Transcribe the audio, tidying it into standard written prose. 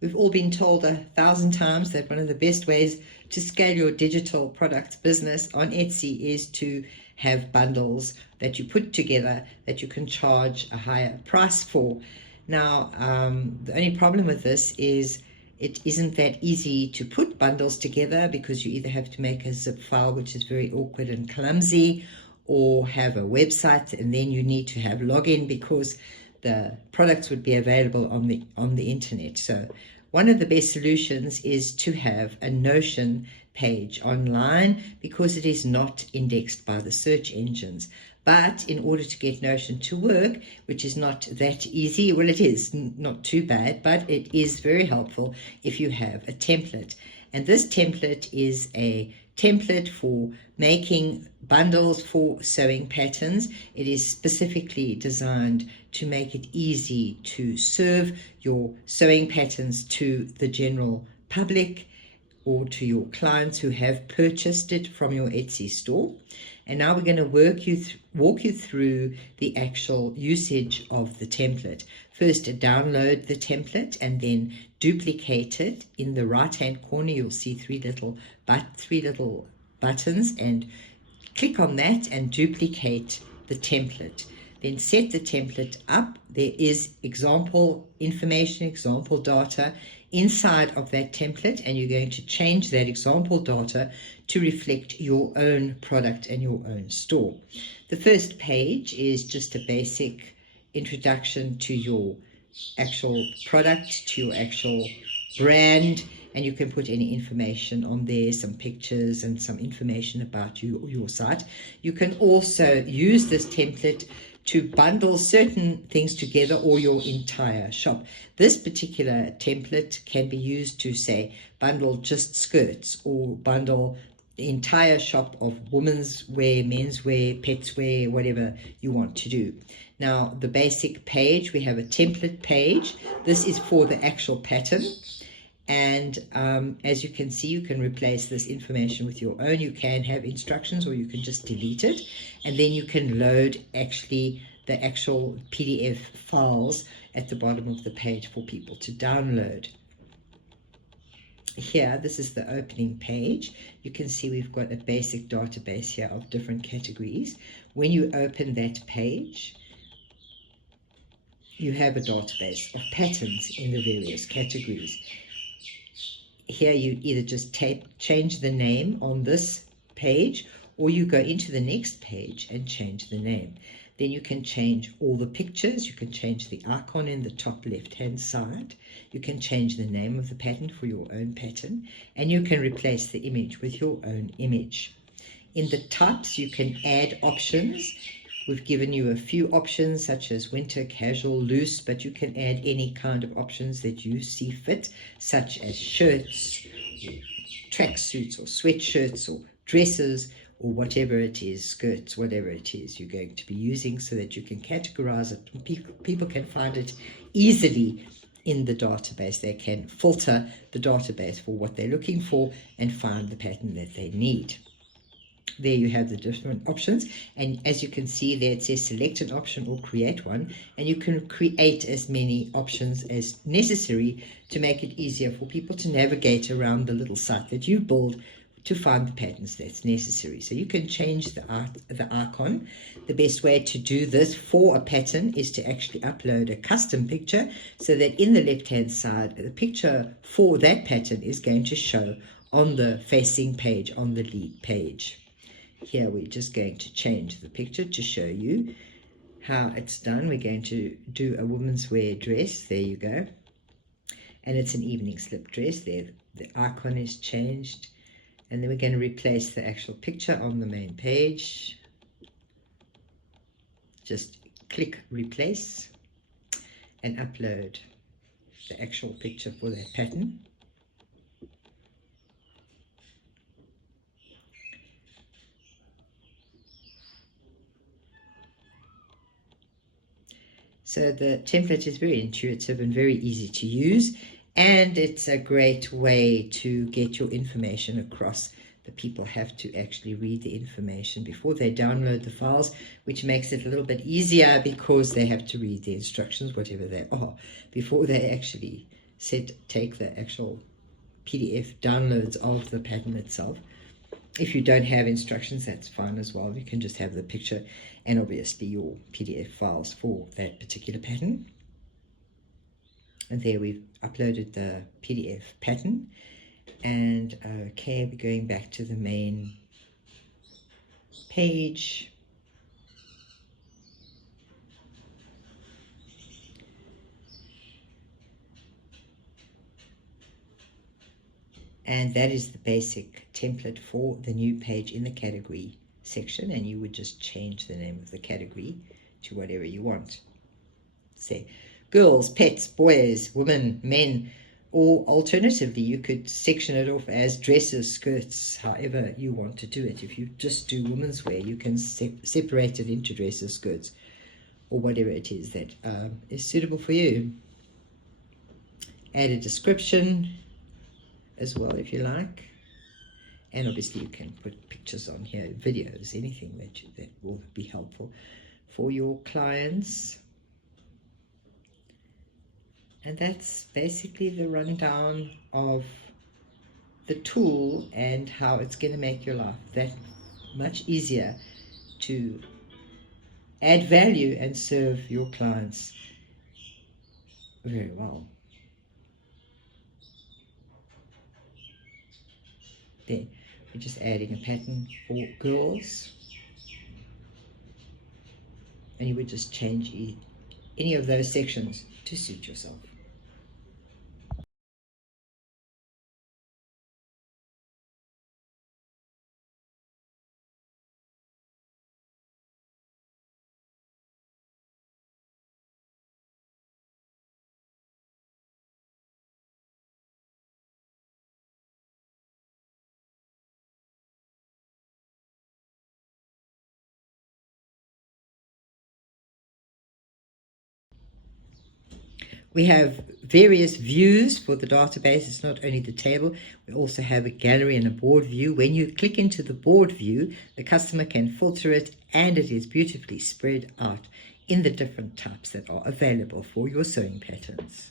We've all been told 1,000 times that one of the best ways to scale your digital product business on Etsy is to have bundles that you put together that you can charge a higher price for. Now, the only problem with this is it isn't that easy to put bundles together, because you either have to make a zip file, which is very awkward and clumsy, or have a website, and then you need to have login because the products would be available on the internet. So one of the best solutions is to have a Notion page online, because it is not indexed by the search engines. But in order to get Notion to work, which is not that easy, well, it is not too bad, but it is very helpful if you have a template. And this template is a template for making bundles for sewing patterns. It is specifically designed to make it easy to serve your sewing patterns to the general public or to your clients who have purchased it from your Etsy store. And now we're going to walk you through the actual usage of the template. First, download the template and then duplicate it. In the right-hand corner, you'll see three little buttons, and click on that and duplicate the template. Then set the template up. There is example information, example data inside of that template, and you're going to change that example data to reflect your own product and your own store. The first page is just a basic introduction to your actual product, to your actual brand, and you can put any information on there, some pictures and some information about your site. You can also use this template to bundle certain things together, or your entire shop. This particular template can be used to, say, bundle just skirts, or bundle the entire shop of women's wear, men's wear, pets wear, whatever you want to do. Now, the basic page, we have a template page. This is for the actual pattern. And as you can see, you can replace this information with your own. You can have instructions, or you can just delete it. And then you can load the actual PDF files at the bottom of the page for people to download. Here, this is the opening page. You can see we've got a basic database here of different categories. When you open that page, you have a database of patterns in the various categories. Here you either just change the name on this page, or you go into the next page and change the name. Then you can change all the pictures. You can change the icon in the top left-hand side. You can change the name of the pattern for your own pattern, and you can replace the image with your own image. In the types, you can add options. We've given you a few options such as winter, casual, loose, but you can add any kind of options that you see fit, such as shirts, tracksuits, or sweatshirts, or dresses, or whatever it is, skirts, whatever it is you're going to be using, so that you can categorize it. People can find it easily in the database. They can filter the database for what they're looking for and find the pattern that they need. There you have the different options, and as you can see there, it says select an option or create one, and you can create as many options as necessary to make it easier for people to navigate around the little site that you build to find the patterns that's necessary. So you can change the icon. The best way to do this for a pattern is to actually upload a custom picture, so that in the left-hand side, the picture for that pattern is going to show on the facing page, on the lead page. Here we're just going to change the picture to show you how it's done. We're going to do a woman's wear dress. There you go. And it's an evening slip dress. There, the icon is changed. And then we're going to replace the actual picture on the main page. Just click replace and upload the actual picture for that pattern. So the template is very intuitive and very easy to use, and it's a great way to get your information across. The people have to actually read the information before they download the files, which makes it a little bit easier because they have to read the instructions, whatever they are, before they actually take the actual PDF downloads of the pattern itself. If you don't have instructions, that's fine as well. You can just have the picture and obviously your PDF files for that particular pattern. And there we've uploaded the PDF pattern. And okay, we're going back to the main page. And that is the basic template for the new page in the category section, and you would just change the name of the category to whatever you want. Say girls, pets, boys, women, men, or alternatively you could section it off as dresses, skirts, however you want to do it. If you just do women's wear, you can separate it into dresses, skirts, or whatever it is that is suitable for you. Add a description as well if you like, and obviously you can put pictures on here, videos, anything that will be helpful for your clients. And that's basically the rundown of the tool and how it's going to make your life that much easier to add value and serve your clients very well. There, we're just adding a pattern for girls, and you would just change any of those sections to suit yourself. We have various views for the database. It's not only the table. We also have a gallery and a board view. When you click into the board view, the customer can filter it, and it is beautifully spread out in the different types that are available for your sewing patterns.